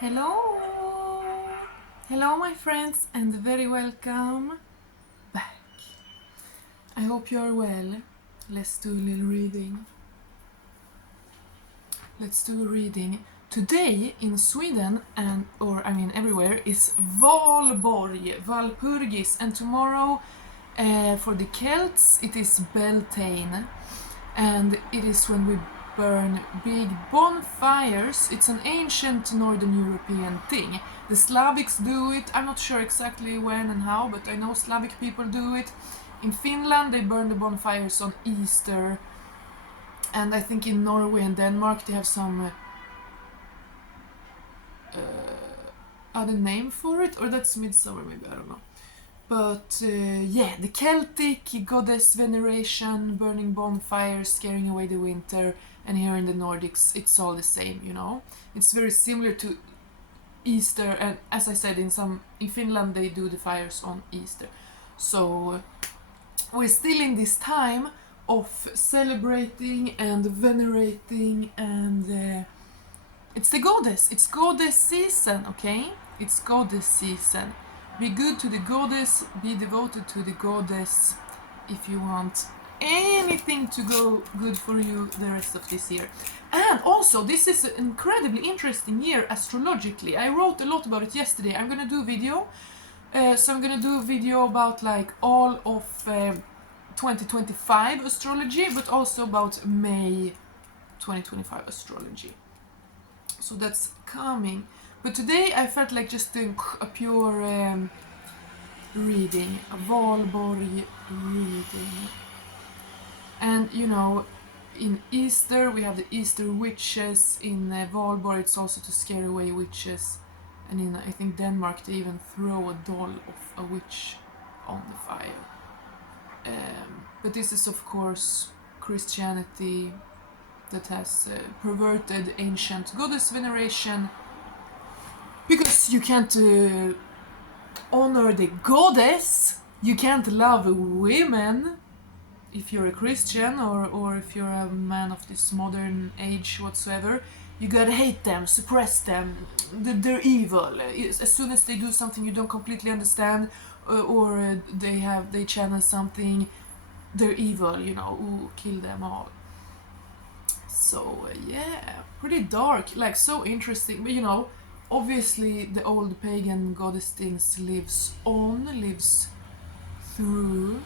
Hello! Hello, my friends, and very welcome back. I hope you are well. Let's do a little reading. Today in Sweden and everywhere is Valborg, Valpurgis, and tomorrow for the Celts it is Beltane, and it is when we burn big bonfires. It's an ancient Northern European thing. The Slavics do it. I'm not sure exactly when and how, but I know Slavic people do it. In Finland they burn the bonfires on Easter, and I think in Norway and Denmark they have some other name for it, or that's midsummer maybe, I don't know. But the Celtic goddess veneration, burning bonfires, scaring away the winter, and here in the Nordics it's all the same, you know. It's very similar to Easter, and as I said, in Finland they do the fires on Easter. So we're still in this time of celebrating and venerating, and it's the goddess. It's goddess season, okay? It's goddess season. Be good to the goddess, be devoted to the goddess if you want anything to go good for you the rest of this year. And also, this is an incredibly interesting year astrologically. I wrote a lot about it yesterday. I'm gonna do a video. So I'm gonna do a video about like all of 2025 astrology, but also about May 2025 astrology. So that's coming. But today I felt like just doing a pure reading, a Valborg reading. And you know, in Easter we have the Easter witches. In Valborg it's also to scare away witches. And in, I think, Denmark they even throw a doll of a witch on the fire. But this is of course Christianity that has perverted ancient goddess veneration, because you can't honor the goddess, you can't love women if you're a Christian, or if you're a man of this modern age whatsoever. You gotta hate them, suppress them, they're evil. As soon as they do something you don't completely understand, or they channel something, they're evil, you know. Ooh, kill them all. So pretty dark, like so interesting. But you know, obviously the old pagan goddess things lives through.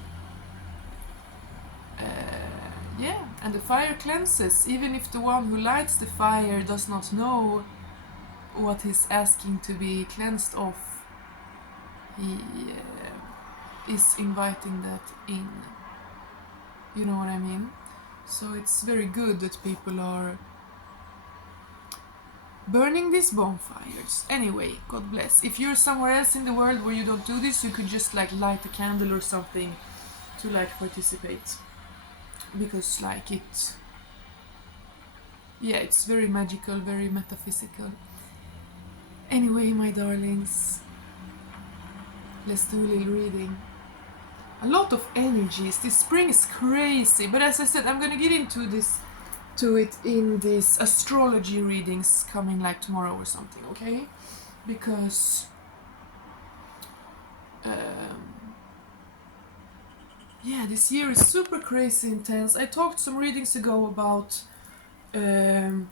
And the fire cleanses, even if the one who lights the fire does not know what he's asking to be cleansed of. He is inviting that in. You know what I mean? So it's very good that people are burning these bonfires. Anyway, God bless. If you're somewhere else in the world where you don't do this, you could just like light a candle or something to like participate. Because like it's very magical, very metaphysical. Anyway, my darlings, let's do a little reading. A lot of energies. This spring is crazy, but as I said, I'm gonna get into it in these astrology readings coming like tomorrow or something, okay? Because this year is super crazy intense. I talked some readings ago about I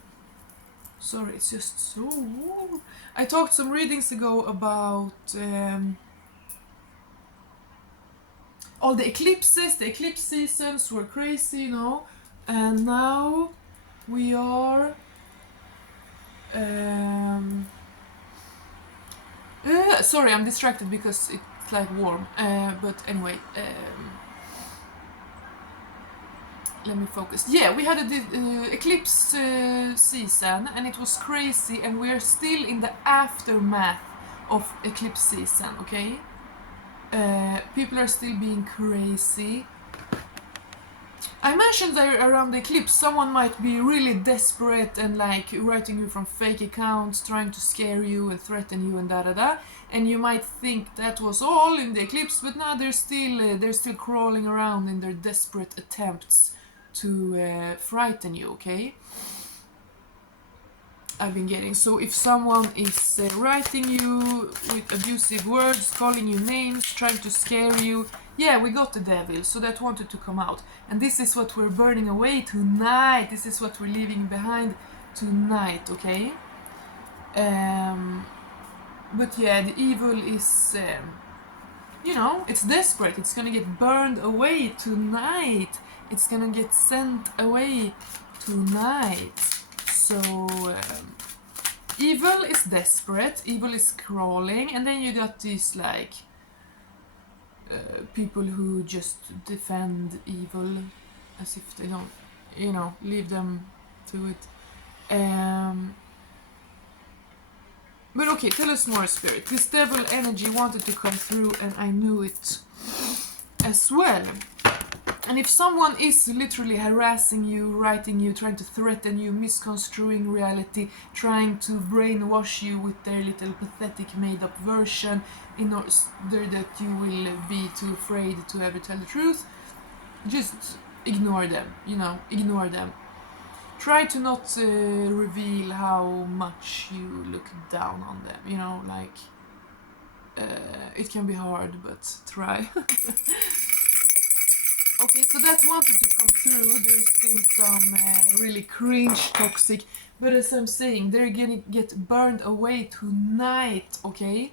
talked some readings ago about all the eclipses. The eclipse seasons were crazy, you know. And now we are sorry, I'm distracted because it's like warm. But anyway, let me focus. Yeah, we had a eclipse season, and it was crazy, and we are still in the aftermath of eclipse season, okay? People are still being crazy. I mentioned that around the eclipse someone might be really desperate and like writing you from fake accounts, trying to scare you and threaten you and da-da-da, and you might think that was all in the eclipse, but no, they're still crawling around in their desperate attempts to frighten you, okay? I've been getting. So if someone is writing you with abusive words, calling you names, trying to scare you, yeah, we got the devil, so that wanted to come out. And this is what we're burning away tonight. This is what we're leaving behind tonight, okay? But yeah, the evil is, it's desperate. It's gonna get burned away tonight. It's gonna get sent away tonight. So, evil is desperate, evil is crawling, and then you got these, like, people who just defend evil as if they don't, leave them to it. But okay, tell us more, Spirit. This devil energy wanted to come through, and I knew it as well. And if someone is literally harassing you, writing you, trying to threaten you, misconstruing reality, trying to brainwash you with their little pathetic made-up version in order that you will be too afraid to ever tell the truth, just ignore them, ignore them. Try to not reveal how much you look down on them, it can be hard, but try. Okay, so that wanted to come through. There's been some really cringe, toxic, but as I'm saying, they're gonna get burned away tonight, okay?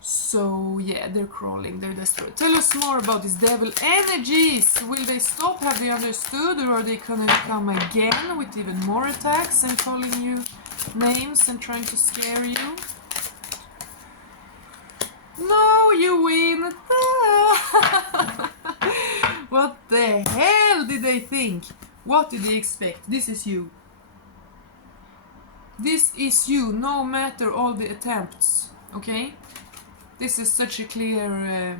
So yeah, they're crawling, they're desperate. Tell us more about these devil energies. Will they stop? Have they understood? Or are they gonna come again with even more attacks and calling you names and trying to scare you? No, you win! What the hell did they think? What did they expect? This is you. This is you, no matter all the attempts, okay? This is such a clear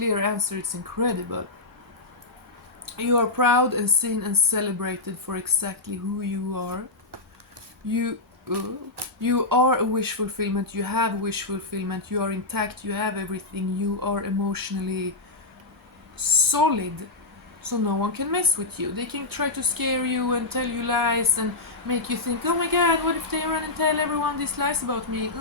answer, it's incredible. You are proud and seen and celebrated for exactly who you are. You are a wish fulfillment, you have wish fulfillment, you are intact, you have everything, you are emotionally solid, so no one can mess with you. They can try to scare you and tell you lies and make you think, oh my god, what if they run and tell everyone these lies about me?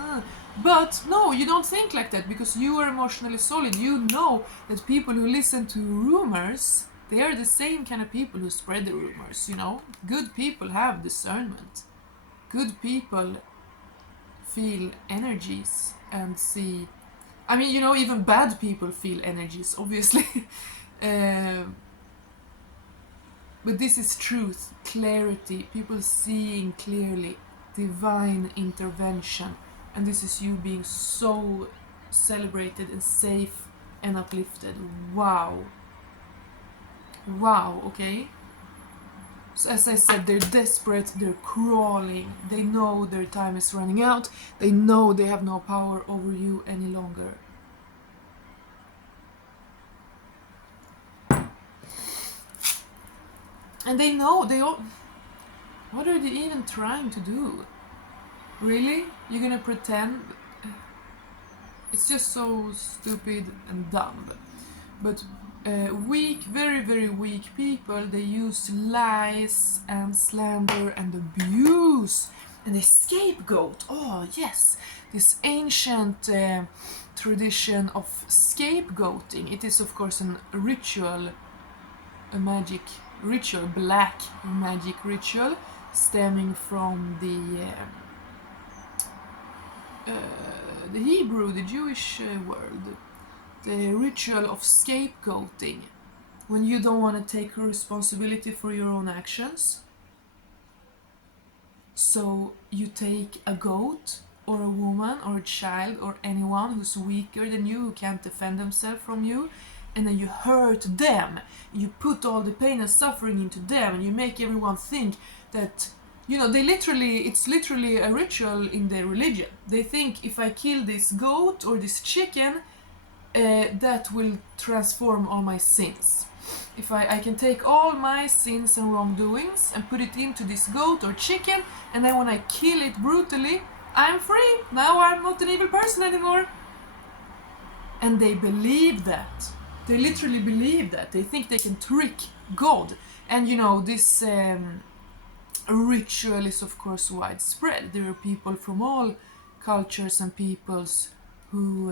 But no, you don't think like that, because you are emotionally solid. You know that people who listen to rumors, they are the same kind of people who spread the rumors, Good people have discernment. Good people feel energies and see. I mean, even bad people feel energies, obviously. But this is truth, clarity, people seeing clearly, divine intervention. And this is you being so celebrated and safe and uplifted. Wow. Wow, okay? So as I said, they're desperate, they're crawling, they know their time is running out, they know they have no power over you any longer. And they know, what are they even trying to do? Really? You're gonna pretend? It's just so stupid and dumb. But weak, very, very weak people, they use lies and slander and abuse. And they scapegoat. Oh, yes. This ancient tradition of scapegoating. It is, of course, a ritual, a magic ritual, black magic ritual, stemming from the Hebrew, the Jewish world. The ritual of scapegoating, when you don't want to take responsibility for your own actions. So you take a goat or a woman or a child or anyone who's weaker than you, who can't defend themselves from you, and then you hurt them. You put all the pain and suffering into them, and you make everyone think that, it's literally a ritual in their religion. They think, if I kill this goat or this chicken, that will transform all my sins. If I can take all my sins and wrongdoings and put it into this goat or chicken, and then when I kill it brutally, I'm free. Now I'm not an evil person anymore. And they believe that. They literally believe that. They think they can trick God. And this ritual is of course widespread. There are people from all cultures and peoples who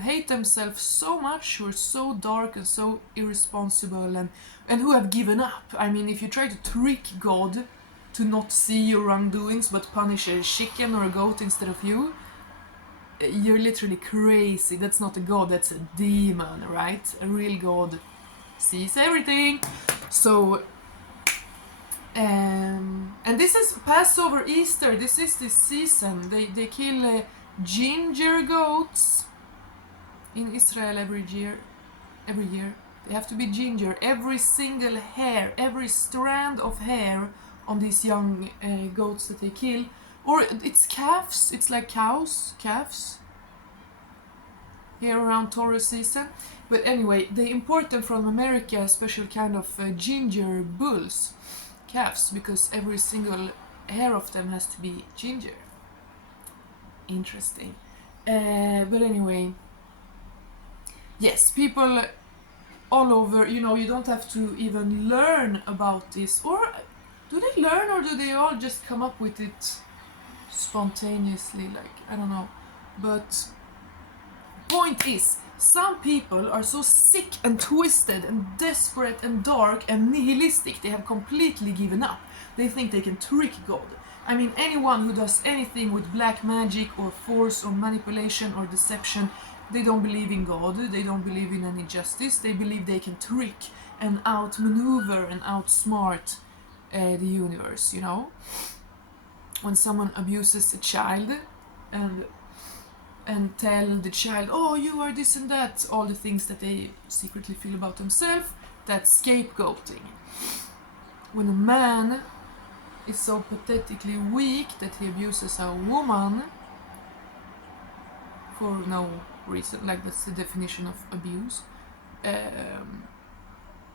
hate themselves so much, who are so dark and so irresponsible, and who have given up. I mean, if you try to trick God to not see your wrongdoings but punish a chicken or a goat instead of you, you're literally crazy. That's not a god, that's a demon, right? A real god sees everything. So and this is Passover, Easter. This is this season. They kill ginger goats in Israel every year. They have to be ginger. Every single hair, every strand of hair on these young goats that they kill. Or it's calves. It's like calves. Here around Taurus season. But anyway, they import them from America, a special kind of ginger bulls. Calves, because every single hair of them has to be ginger. Interesting. But anyway, yes, people all over, you know, you don't have to even learn about this. Or do they learn, or do they all just come up with it spontaneously? Like, I don't know. But point is, some people are so sick and twisted and desperate and dark and nihilistic, they have completely given up. They think they can trick God. I mean, anyone who does anything with black magic or force or manipulation or deception, they don't believe in God, they don't believe in any justice, they believe they can trick and outmaneuver and outsmart the universe, you know? When someone abuses a child and tell the child, oh, you are this and that, all the things that they secretly feel about themselves, that's scapegoating. When a man is so pathetically weak that he abuses a woman for no reason, like that's the definition of abuse,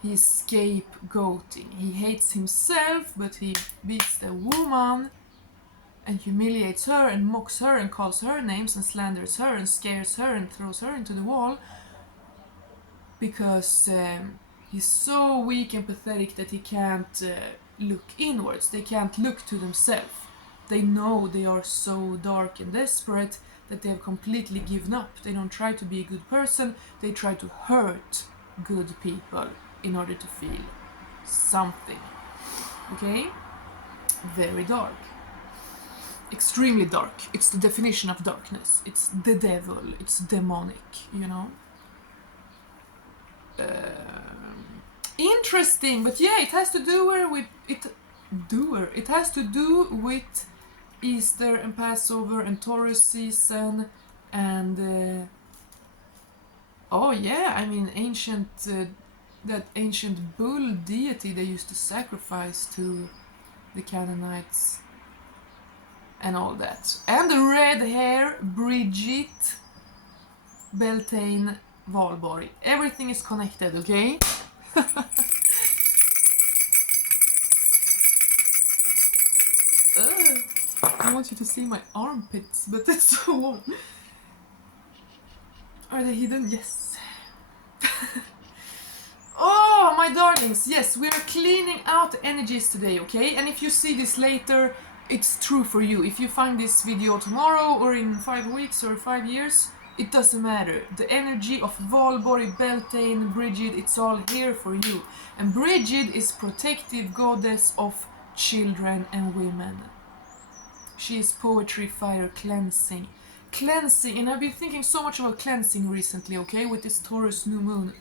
he's scapegoating. He hates himself, but he beats the woman and humiliates her and mocks her and calls her names and slanders her and scares her and throws her into the wall because he's so weak and pathetic that he can't look inwards. They can't look to themselves. They know they are so dark and desperate that they have completely given up. They don't try to be a good person, they try to hurt good people in order to feel something. Okay? Very dark. Extremely dark. It's the definition of darkness. It's the devil. It's demonic, you know? Interesting, but yeah, it has to do with it has to do with Easter and Passover and Taurus season and oh yeah, I mean that ancient bull deity they used to sacrifice to the Canaanites and all that. And the red hair, Bridget, Beltane, Valborg. Everything is connected, okay? I want you to see my armpits, but it's so warm. Are they hidden? Yes. Oh, my darlings, yes, we are cleaning out the energies today, okay? And if you see this later, it's true for you. If you find this video tomorrow or in 5 weeks or 5 years, it doesn't matter. The energy of Valborg, Beltane, Bridget, it's all here for you. And Bridget is protective goddess of children and women. She is poetry, fire, cleansing. Cleansing, and I've been thinking so much about cleansing recently, okay, with this Taurus new moon.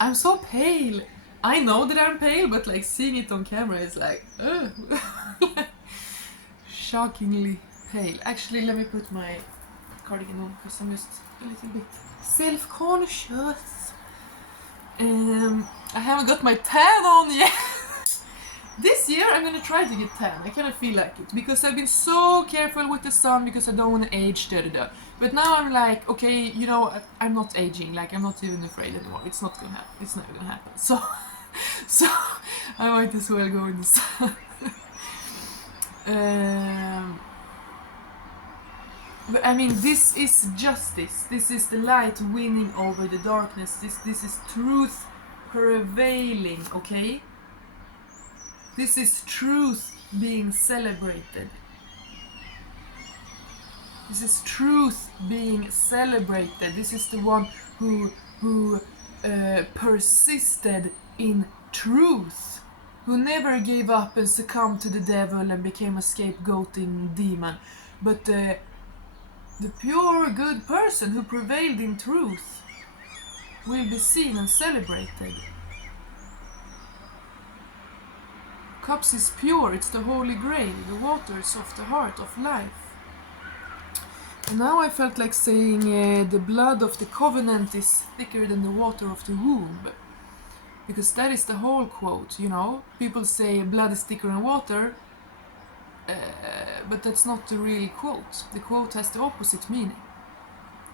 I'm so pale. I know that I'm pale, but like seeing it on camera is like, shockingly pale. Actually, let me put my cardigan on because I'm just a little bit self-conscious. I haven't got my tan on yet. This year I'm gonna try to get tan. I kind of feel like it because I've been so careful with the sun because I don't want to age. But now I'm like, okay, you know, I'm not aging. Like I'm not even afraid anymore. It's not gonna happen. It's never gonna happen. So I might as well go in the sun. But I mean, this is justice. This is the light winning over the darkness. This is truth prevailing. Okay. This is truth being celebrated. This is truth being celebrated. This is the one who persisted in truth, who never gave up and succumbed to the devil and became a scapegoating demon, but the pure good person who prevailed in truth will be seen and celebrated. Cups is pure, it's the holy grail, the waters of the heart of life. And now I felt like saying the blood of the covenant is thicker than the water of the womb. Because that is the whole quote, you know. People say blood is thicker than water, but that's not the real quote. The quote has the opposite meaning.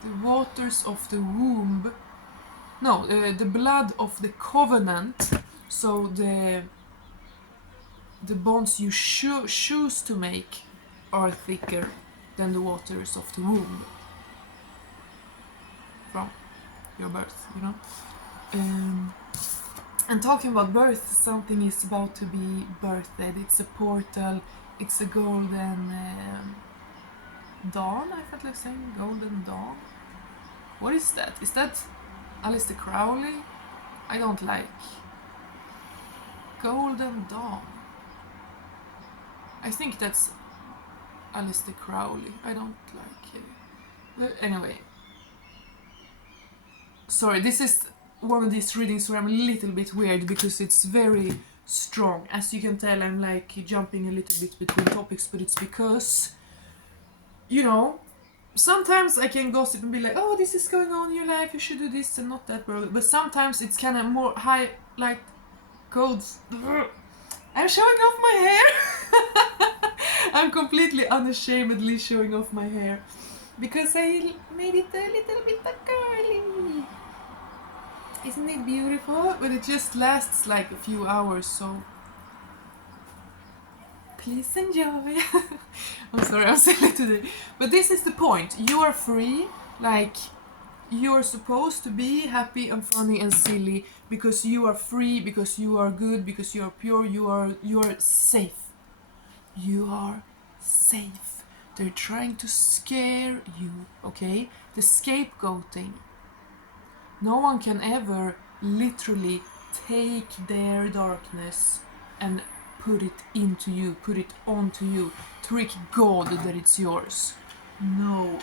The waters of the womb... No, the blood of the covenant, so the bonds you choose to make are thicker than the waters of the womb from your birth, you know. And talking about birth, something is about to be birthed. It's a portal, it's a golden dawn, I felt like saying, golden dawn. What is that? Is that Aleister Crowley? I don't like. Golden dawn. I think that's Aleister Crowley. I don't like it. But anyway. Sorry, this is one of these readings where I'm a little bit weird because it's very strong. As you can tell, I'm like jumping a little bit between topics, but it's because, you know, sometimes I can gossip and be like, oh, this is going on in your life, you should do this and not that, but sometimes it's kind of more high, like, codes. I'm showing off my hair! I'm completely unashamedly showing off my hair because I made it a little bit curly. Isn't it beautiful? But it just lasts like a few hours, so please enjoy. I'm sorry, I'm silly today. But this is the point. You are free, like you're supposed to be happy and funny and silly because you are free, because you are good, because you are pure, you are safe. You are safe. They're trying to scare you, okay? The scapegoating. No one can ever literally take their darkness and put it into you, put it onto you, trick God that it's yours. No.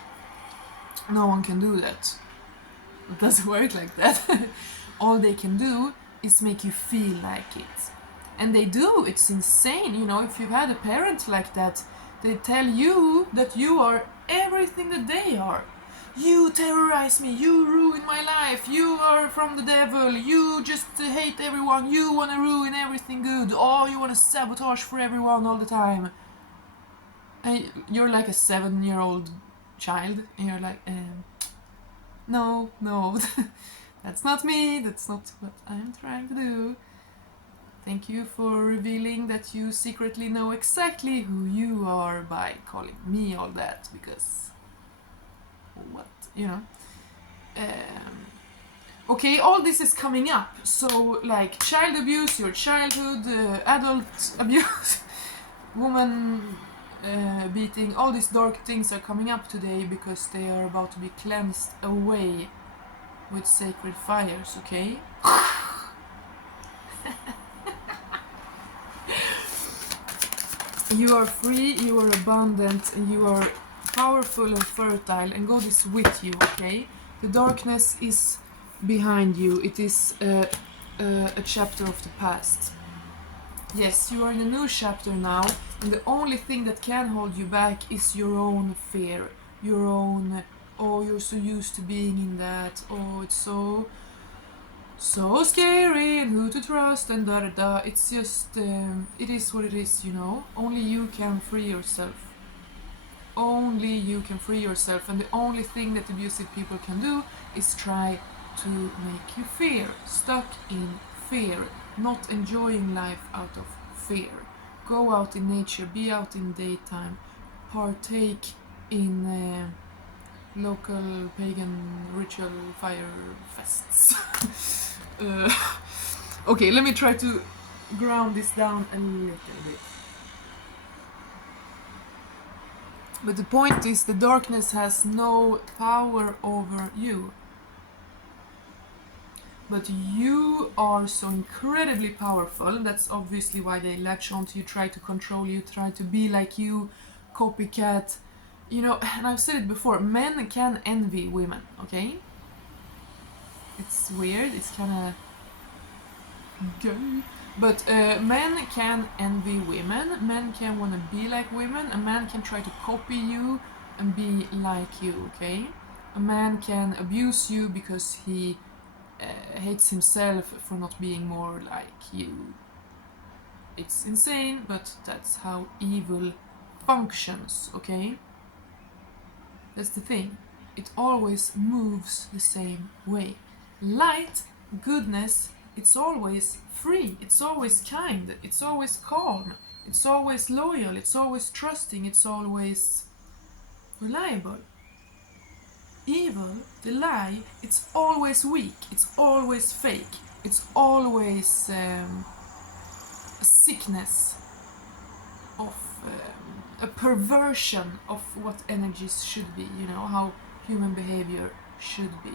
No one can do that. It doesn't work like that. All they can do is make you feel like it. And they do, it's insane, you know, if you've had a parent like that, they tell you that you are everything that they are. You terrorize me, you ruin my life, you are from the devil, you just hate everyone, you want to ruin everything good, oh, you want to sabotage for everyone all the time. And you're like a 7-year-old child, and you're like, no, that's not me, that's not what I'm trying to do. Thank you for revealing that you secretly know exactly who you are by calling me all that, because what, you know. Okay, all this is coming up, so like child abuse, your childhood, adult abuse, woman beating, all these dark things are coming up today because they are about to be cleansed away with sacred fires, okay? You are free, you are abundant, and you are powerful and fertile, and God is with you, okay? The darkness is behind you. It is a chapter of the past. Yes, you are in a new chapter now, and the only thing that can hold you back is your own fear. Your own, oh, you're so used to being in that, oh, it's so scary, and who to trust, and da da da. It's just, it is what it is, you know. Only you can free yourself. Only you can free yourself, and the only thing that abusive people can do is try to make you fear, stuck in fear, not enjoying life out of fear. Go out in nature, be out in daytime, partake in local pagan ritual fire fests. Okay, let me try to ground this down a little bit. But the point is, the darkness has no power over you. But you are so incredibly powerful. That's obviously why they latch onto you, try to control you, try to be like you, copycat. You know, and I've said it before, men can envy women, okay? It's weird, it's kind of gay. But men can envy women, men can want to be like women, a man can try to copy you and be like you, okay? A man can abuse you because he hates himself for not being more like you. It's insane, but that's how evil functions, okay? That's the thing. It always moves the same way. Light, goodness, it's always free, it's always kind, it's always calm, it's always loyal, it's always trusting, it's always reliable. Evil, the lie, it's always weak, it's always fake, it's always a sickness of a perversion of what energies should be, you know, how human behavior should be.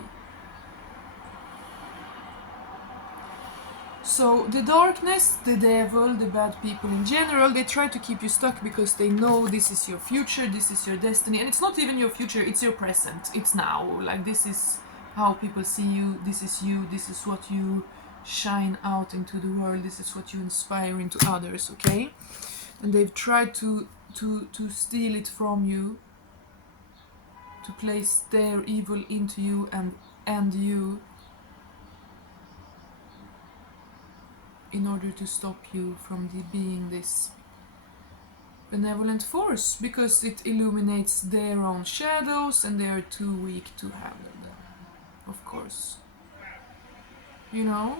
So the darkness, the devil, the bad people in general, they try to keep you stuck because they know this is your future, this is your destiny, and it's not even your future, it's your present, it's now. Like, this is how people see you, this is you, this is what you shine out into the world, this is what you inspire into others, okay? And they've tried to steal it from you, to place their evil into you and you, in order to stop you from being this benevolent force, because it illuminates their own shadows and they're too weak to handle them, of course. You know?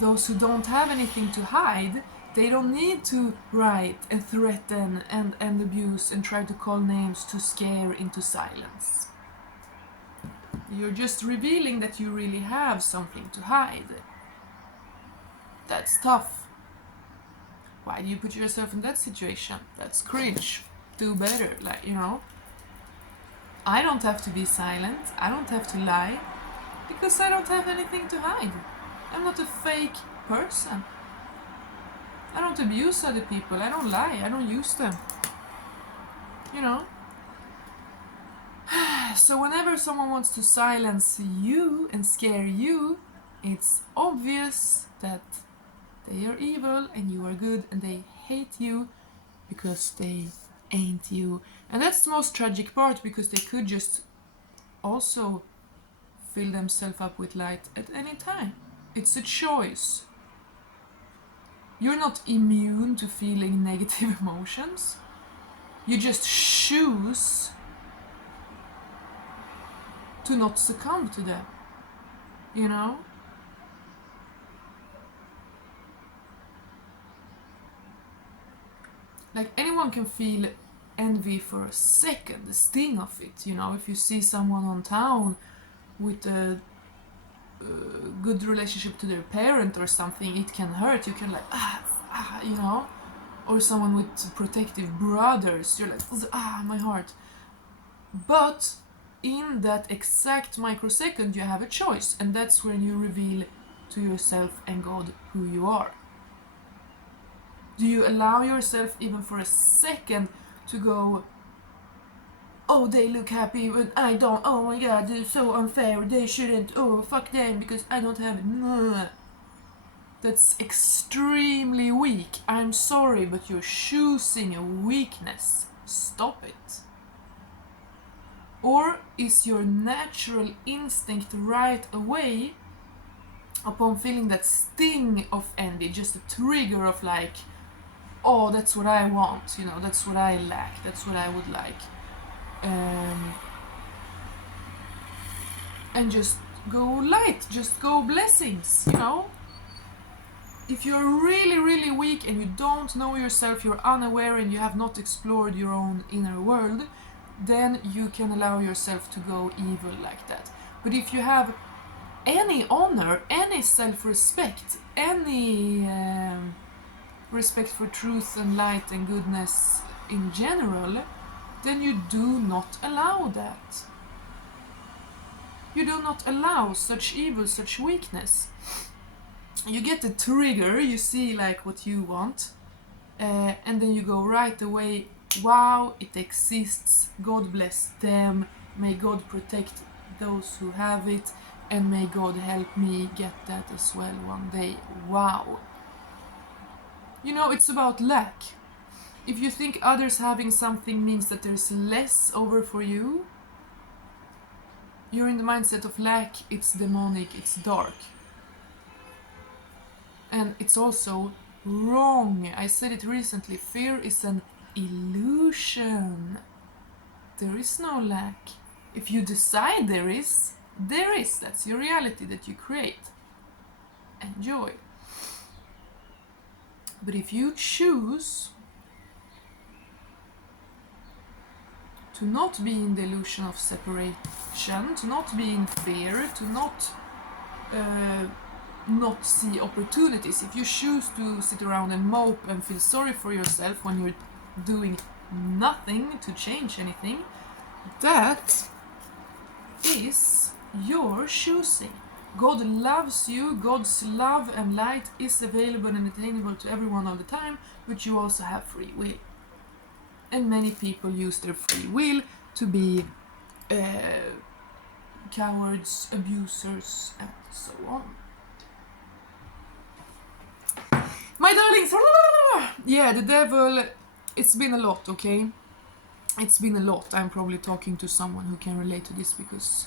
Those who don't have anything to hide, they don't need to write and threaten and abuse and try to call names to scare into silence. You're just revealing that you really have something to hide. That's tough. Why do you put yourself in that situation? That's cringe. Do better, like, you know. I don't have to be silent. I don't have to lie. Because I don't have anything to hide. I'm not a fake person. I don't abuse other people. I don't lie. I don't use them. You know. So whenever someone wants to silence you and scare you, it's obvious that they are evil and you are good, and they hate you because they ain't you. And that's the most tragic part, because they could just also fill themselves up with light at any time. It's a choice. You're not immune to feeling negative emotions. You just choose to not succumb to them. You know? Like, anyone can feel envy for a second, the sting of it, you know, if you see someone on town with a good relationship to their parent or something, it can hurt, you can like, you know, or someone with protective brothers, you're like, my heart. But in that exact microsecond you have a choice, and that's when you reveal to yourself and God who you are. Do you allow yourself even for a second to go, oh, they look happy but I don't, oh my god, they're so unfair, they shouldn't, oh, fuck them because I don't have it. No. That's extremely weak. I'm sorry, but you're choosing a weakness. Stop it. Or is your natural instinct right away, upon feeling that sting of envy, just a trigger of like, oh, that's what I want, you know, that's what I lack, that's what I would like. And just go light, just go blessings, you know. If you're really, really weak and you don't know yourself, you're unaware and you have not explored your own inner world, then you can allow yourself to go evil like that. But if you have any honor, any self-respect, any respect for truth and light and goodness in general, then you do not allow that. You do not allow such evil, such weakness. You get the trigger, you see like what you want, and then you go right away, wow, it exists, God bless them, may God protect those who have it, and may God help me get that as well one day. Wow. You know, it's about lack. If you think others having something means that there's less over for you, you're in the mindset of lack, it's demonic, it's dark. And it's also wrong. I said it recently, fear is an illusion. There is no lack. If you decide there is. That's your reality that you create. Enjoy. But if you choose to not be in the illusion of separation, to not be in fear, to not see opportunities, if you choose to sit around and mope and feel sorry for yourself when you're doing nothing to change anything, that is your choosing. God loves you, God's love and light is available and attainable to everyone all the time, but you also have free will. And many people use their free will to be cowards, abusers, and so on. My darlings, yeah, the devil, it's been a lot, okay? It's been a lot. I'm probably talking to someone who can relate to this because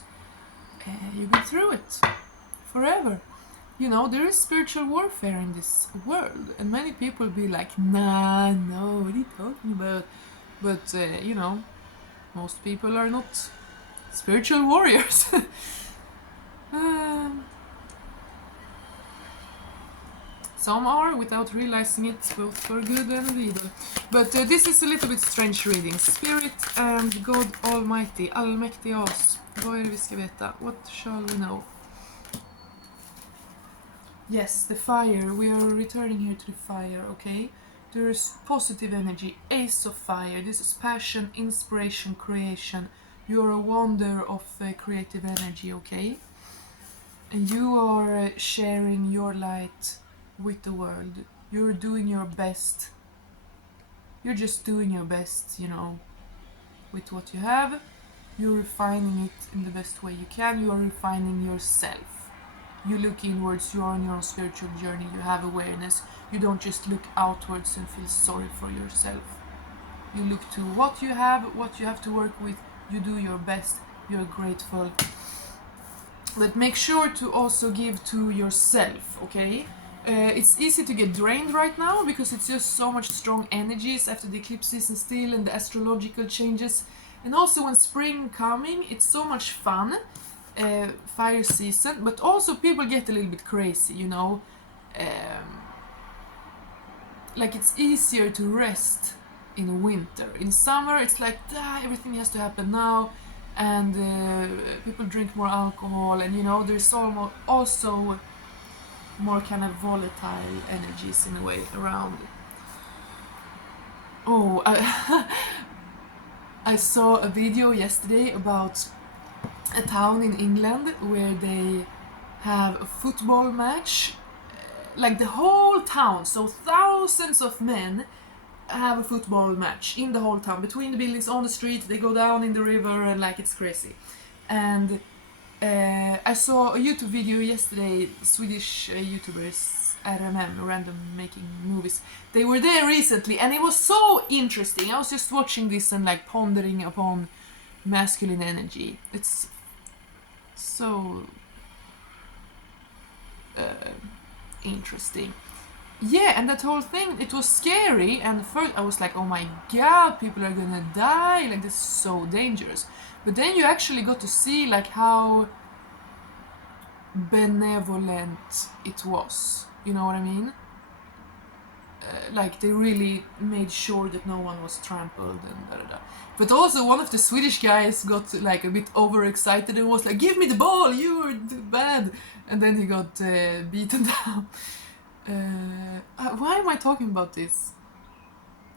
you've been through it forever. You know, there is spiritual warfare in this world, and many people be like, nah, no, what are you talking about? But, you know, most people are not spiritual warriors. Some are, without realizing it, both for good and evil. But this is a little bit strange reading. Spirit and God Almighty, allmäktig oss. Vad är det vi ska veta? What shall we know? Yes, the fire. We are returning here to the fire, okay? There is positive energy, Ace of Fire. This is passion, inspiration, creation. You're a wonder of creative energy, okay? And you are sharing your light with the world. You're doing your best. You're just doing your best, you know, with what you have. You're refining it in the best way you can. You are refining yourself. You look inwards, you are on your own spiritual journey, you have awareness. You don't just look outwards and feel sorry for yourself. You look to what you have to work with, you do your best, you're grateful. But make sure to also give to yourself, okay? It's easy to get drained right now because it's just so much strong energies after the eclipse season still and the astrological changes. And also when spring coming, it's so much fun, fire season, but also people get a little bit crazy, you know. Like it's easier to rest in winter. In summer, it's like everything has to happen now, and people drink more alcohol, and you know, there's also more kind of volatile energies in a way around. Oh, I saw a video yesterday about a town in England where they have a football match, like the whole town, so thousands of men have a football match in the whole town, between the buildings, on the street, they go down in the river, and like it's crazy. And I saw a YouTube video yesterday, Swedish YouTubers, RMM, Random Making Movies. They were there recently, and it was so interesting. I was just watching this and like pondering upon masculine energy. It's so interesting. Yeah, and that whole thing, it was scary, and first I was like, oh my god, people are gonna die, like this is so dangerous. But then you actually got to see like how benevolent it was, you know what I mean? like they really made sure that no one was trampled and da da da. But also one of the Swedish guys got like a bit overexcited and was like, "Give me the ball, you're bad," and then he got beaten down. Why am I talking about this?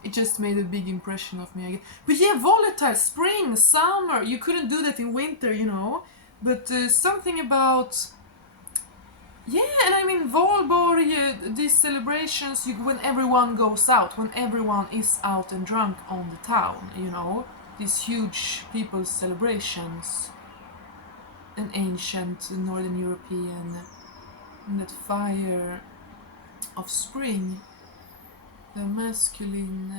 It just made a big impression of me again. But yeah, volatile, spring, summer. You couldn't do that in winter, you know. But something about yeah, and I mean Valborg, these celebrations, when everyone goes out, when everyone is out and drunk on the town, you know, these huge people's celebrations, an ancient Northern European, and that fire of spring, the masculine,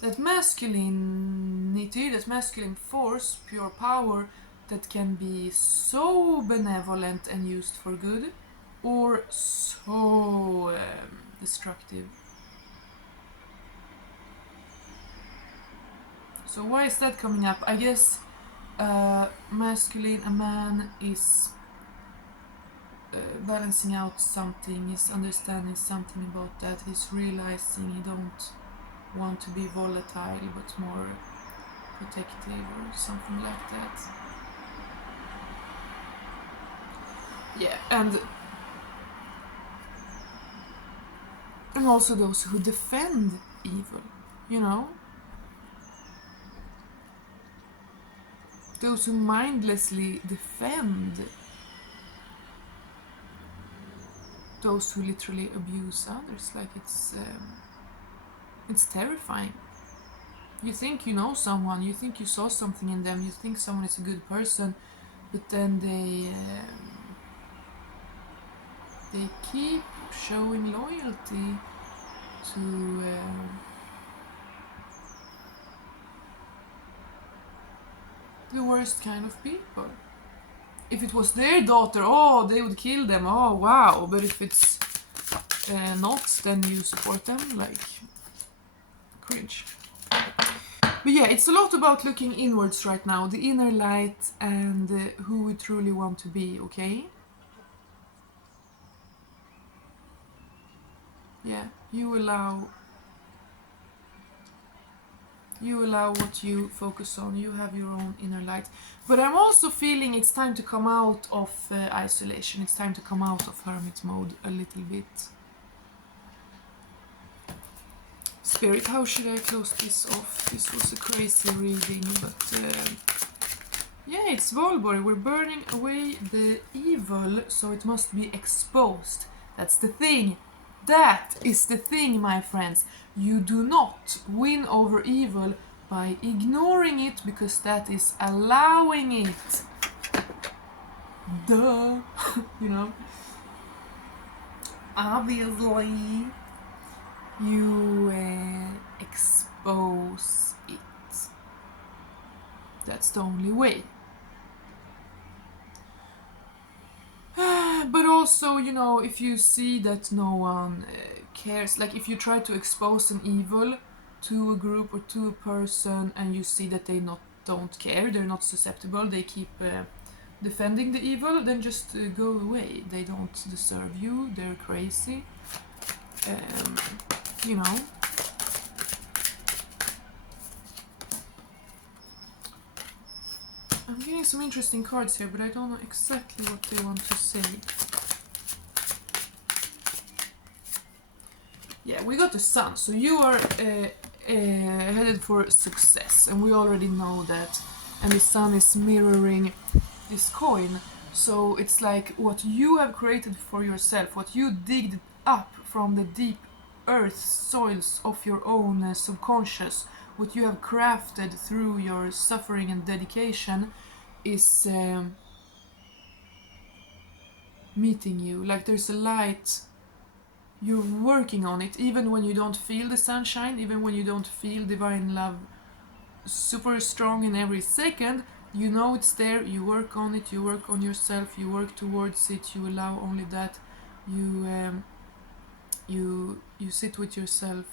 that masculinity, that masculine force, pure power, that can be so benevolent and used for good, or so destructive. So why is that coming up? I guess masculine, a man is balancing out something, is understanding something about that, he's realizing he don't want to be volatile but more protective or something like that. Yeah, and also those who defend evil, you know? Those who mindlessly defend. Those who literally abuse others, like it's terrifying. You think you know someone, you think you saw something in them, you think someone is a good person, but then they keep showing loyalty to the worst kind of people. If it was their daughter, oh, they would kill them, oh wow, but if it's not, then you support them, like cringe. But yeah, it's a lot about looking inwards right now, the inner light and who we truly want to be, okay? Yeah, you allow what you focus on, you have your own inner light. But I'm also feeling it's time to come out of isolation, it's time to come out of hermit mode a little bit. Spirit, how should I close this off? This was a crazy reading, but yeah, it's Valborg. We're burning away the evil, so it must be exposed. That's the thing. That is the thing, my friends. You do not win over evil by ignoring it, because that is allowing it. Duh. You know? Obviously. You expose it. That's the only way. But also, you know, if you see that no one cares, like if you try to expose an evil to a group or to a person and you see that they don't care, they're not susceptible, they keep defending the evil, then just go away. They don't deserve you, they're crazy. You know. I'm getting some interesting cards here, but I don't know exactly what they want to say. Yeah, we got the sun, so you are headed for success, and we already know that. And the sun is mirroring this coin, so it's like what you have created for yourself, what you digged up from the deep earth soils of your own subconscious, what you have crafted through your suffering and dedication is meeting you. Like there's a light, you're working on it, even when you don't feel the sunshine, even when you don't feel divine love super strong in every second, you know it's there, you work on it, you work on yourself, you work towards it, you allow only that, you sit with yourself.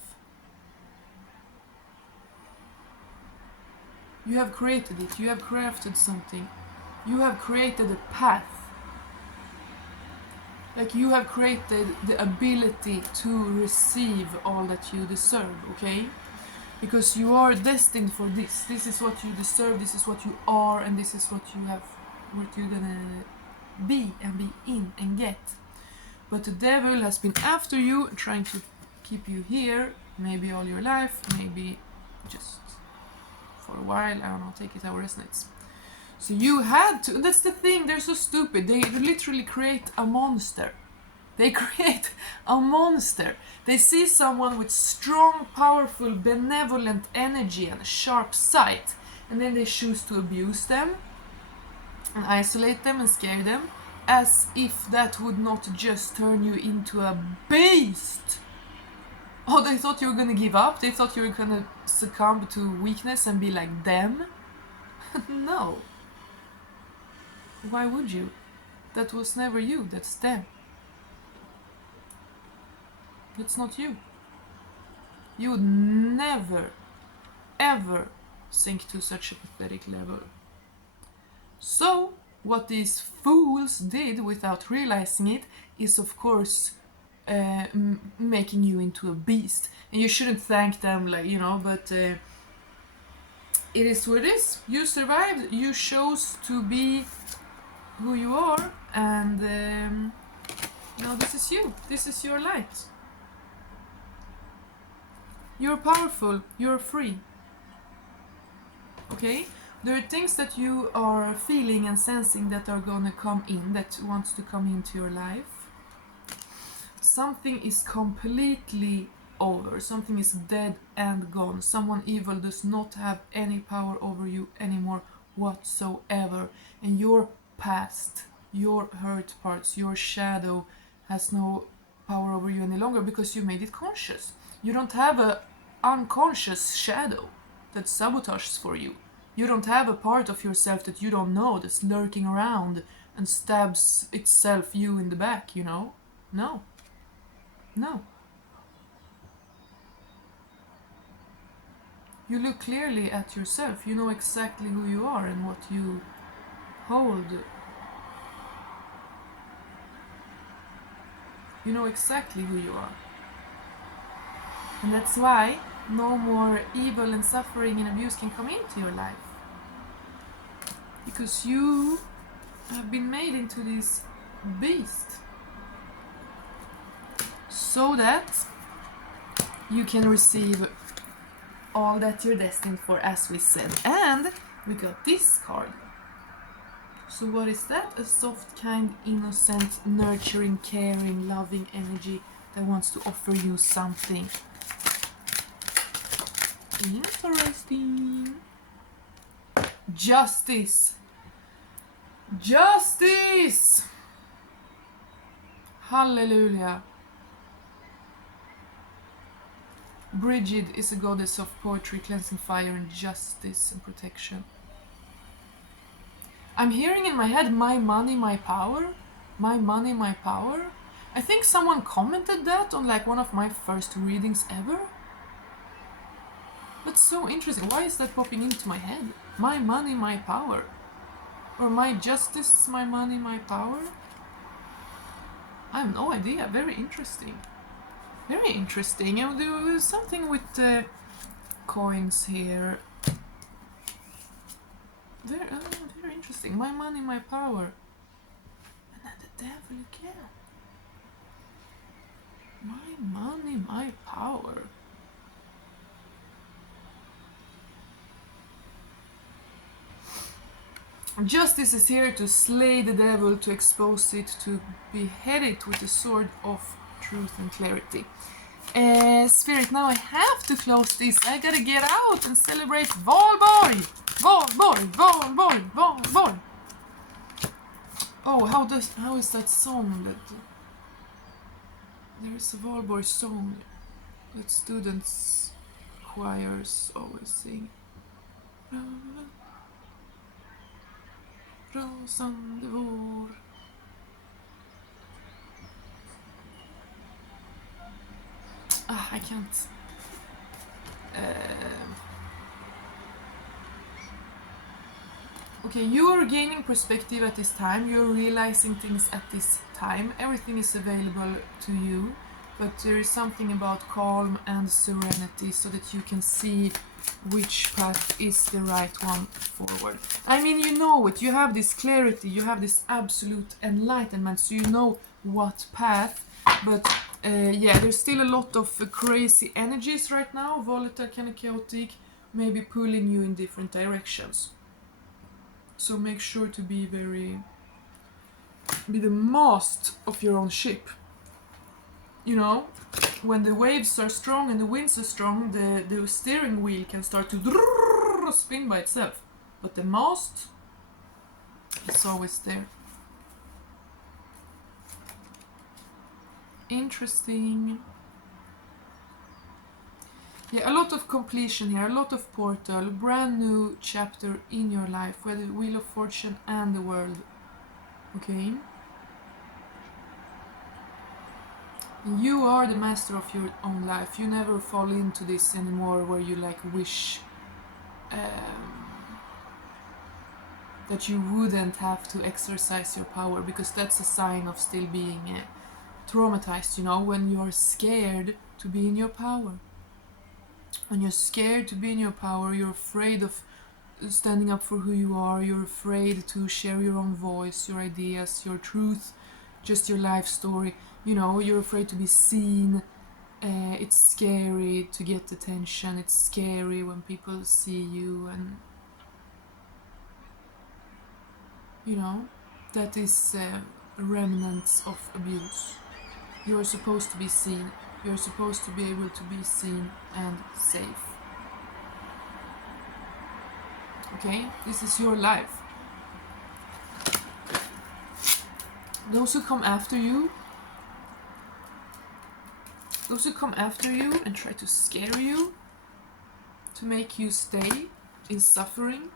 You have created it, you have crafted something, you have created a path. Like, you have created the ability to receive all that you deserve, okay? Because you are destined for this. This is what you deserve, this is what you are, and this is what you're gonna be and be in and get. But the devil has been after you, trying to keep you here, maybe all your life, maybe just for a while, I don't know, take it how it resonates. So you had to, that's the thing, they're so stupid. They literally create a monster. They create a monster. They see someone with strong, powerful, benevolent energy and a sharp sight, and then they choose to abuse them and isolate them and scare them, as if that would not just turn you into a beast. Oh, they thought you were gonna give up? They thought you were gonna succumb to weakness and be like them? No. Why would you? That was never you, that's them. That's not you. You would never, ever sink to such a pathetic level. So, what these fools did without realizing it is, of course, making you into a beast. And you shouldn't thank them, like, you know, but it is what it is. You survived, you chose to be who you are, and now this is you, this is your light. You're powerful, you're free. Okay? There are things that you are feeling and sensing that are gonna come in, that wants to come into your life. Something is completely over, something is dead and gone. Someone evil does not have any power over you anymore whatsoever. And your past, your hurt parts, your shadow has no power over you any longer because you made it conscious. You don't have a unconscious shadow that sabotages for you. You don't have a part of yourself that you don't know that's lurking around and stabs itself you in the back, you know? No. No. You look clearly at yourself. You know exactly who you are and what you hold. You know exactly who you are. And that's why no more evil and suffering and abuse can come into your life. Because you have been made into this beast. So that you can receive all that you're destined for, as we said. And we got this card. So what is that? A soft, kind, innocent, nurturing, caring, loving energy that wants to offer you something. Interesting. Justice. Justice! Hallelujah. Brigid is a goddess of poetry, cleansing fire, and justice and protection. I'm hearing in my head, my money, my power. My money, my power. I think someone commented that on like one of my first readings ever. That's so interesting. Why is that popping into my head? My money, my power. Or my justice, my money, my power. I have no idea. Very interesting. Very interesting. And there was something with the coins here. Very interesting. My money, my power. And then the devil again. My money, my power. Justice is here to slay the devil, to expose it, to behead it with the sword of truth and clarity. Spirit, now I have to close this. I gotta get out and celebrate Valborg! Valborg! Valborg! Valborg! Oh, how is that song that... There is a Valborg song that students, choirs always sing. Rasande vår. I can't. Okay, you are gaining perspective at this time, you're realizing things at this time, everything is available to you, but there is something about calm and serenity so that you can see which path is the right one forward. I mean, you know it, you have this clarity, you have this absolute enlightenment, so you know what path, but yeah, there's still a lot of crazy energies right now, volatile, kind of chaotic, maybe pulling you in different directions. So make sure to be the mast of your own ship. You know, when the waves are strong and the winds are strong, the steering wheel can start to spin by itself. But the mast is always there. Interesting. Yeah, a lot of completion here, a lot of portal, brand new chapter in your life, where the Wheel of Fortune and the world. Okay? You are the master of your own life. You never fall into this anymore where you like wish that you wouldn't have to exercise your power, because that's a sign of still being traumatized, you know, when you're scared to be in your power. When you're scared to be in your power, you're afraid of standing up for who you are, you're afraid to share your own voice, your ideas, your truth, just your life story. You know, you're afraid to be seen. It's scary to get attention. It's scary when people see you, and you know, that is remnants of abuse. You're supposed to be seen. You're supposed to be able to be seen and safe. Okay? This is your life. Those who come after you, and try to scare you, to make you stay in suffering,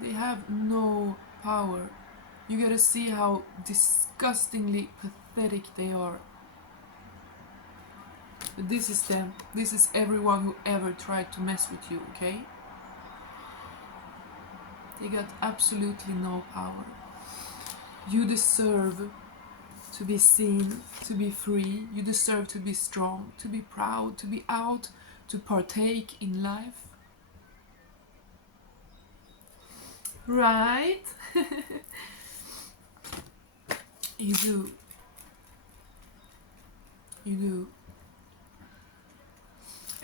they have no power. You gotta see how disgustingly pathetic they are. But this is them. This is everyone who ever tried to mess with you, okay? They got absolutely no power. You deserve to be seen, to be free. You deserve to be strong, to be proud, to be out, to partake in life. Right? You do. You do.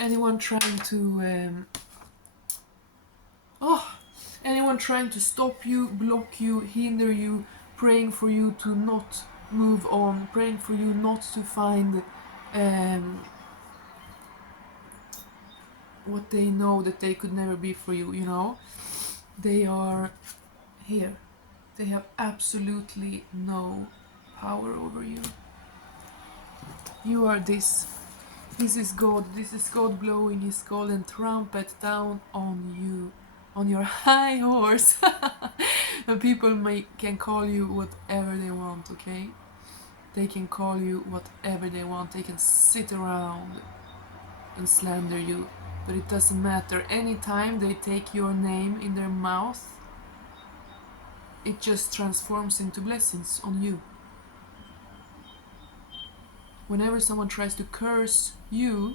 Anyone trying to anyone trying to stop you, block you, hinder you, praying for you to not move on, praying for you not to find what they know that they could never be for you, you know? They are here. They have absolutely no power over you. You are this. This is God. This is God blowing his golden trumpet down on you, on your high horse. And people can call you whatever they want, okay? They can call you whatever they want. They can sit around and slander you, but it doesn't matter. Anytime they take your name in their mouth, it just transforms into blessings on you. Whenever someone tries to curse you,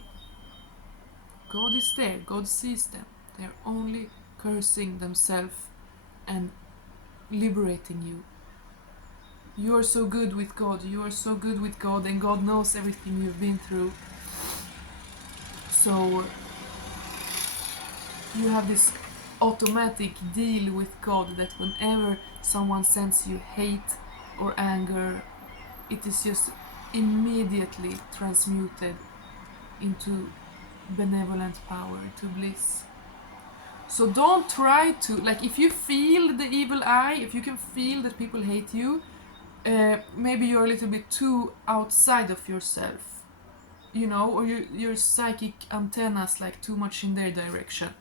God is there. God sees them. They're only cursing themselves and liberating you. You are so good with God. You are so good with God, and God knows everything you've been through. So you have this automatic deal with God that whenever someone sends you hate or anger, it is just immediately transmuted into benevolent power, to bliss. So don't try to, like, if you feel the evil eye, if you can feel that people hate you, maybe you're a little bit too outside of yourself, you know, or your psychic antennas like too much in their direction.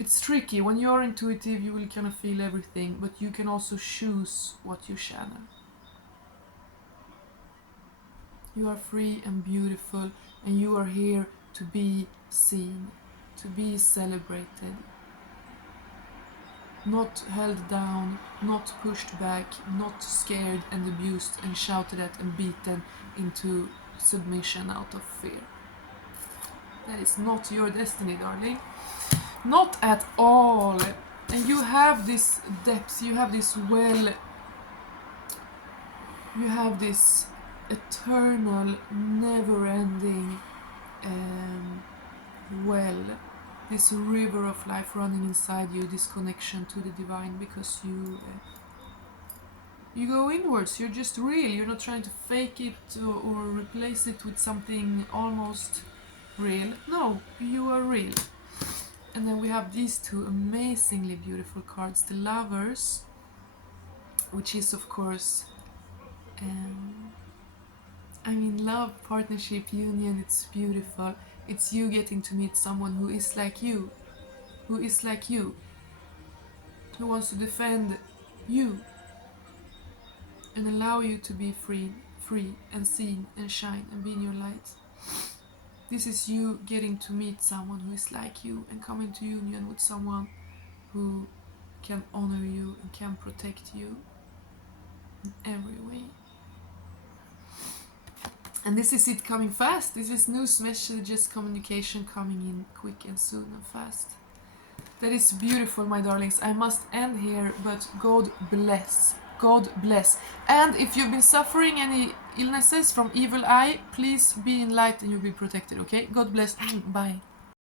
It's tricky. When you're intuitive, you will kind of feel everything, but you can also choose what you channel. You are free and beautiful, and you are here to be seen, to be celebrated. not held down, not pushed back, not scared and abused and shouted at and beaten into submission out of fear. That is not your destiny, darling. Not at all. And you have this depth, you have this well, you have this eternal, never-ending well, this river of life running inside you, this connection to the divine, because you go inwards. You're just real. You're not trying to fake it or replace it with something almost real. No, you are real. And then we have these two amazingly beautiful cards, the Lovers, which is of course I mean, love, partnership, union. It's beautiful. It's you getting to meet someone who is like you, who is like you, who wants to defend you and allow you to be free and seen and shine and be in your light. This is you getting to meet someone who is like you and come into union with someone who can honor you and can protect you in every way. And this is it coming fast. This is news messages, communication coming in quick and soon and fast. That is beautiful, my darlings. I must end here, but God bless. God bless. And if you've been suffering any illnesses from evil eye, please be in light and you'll be protected, okay? God bless. Bye.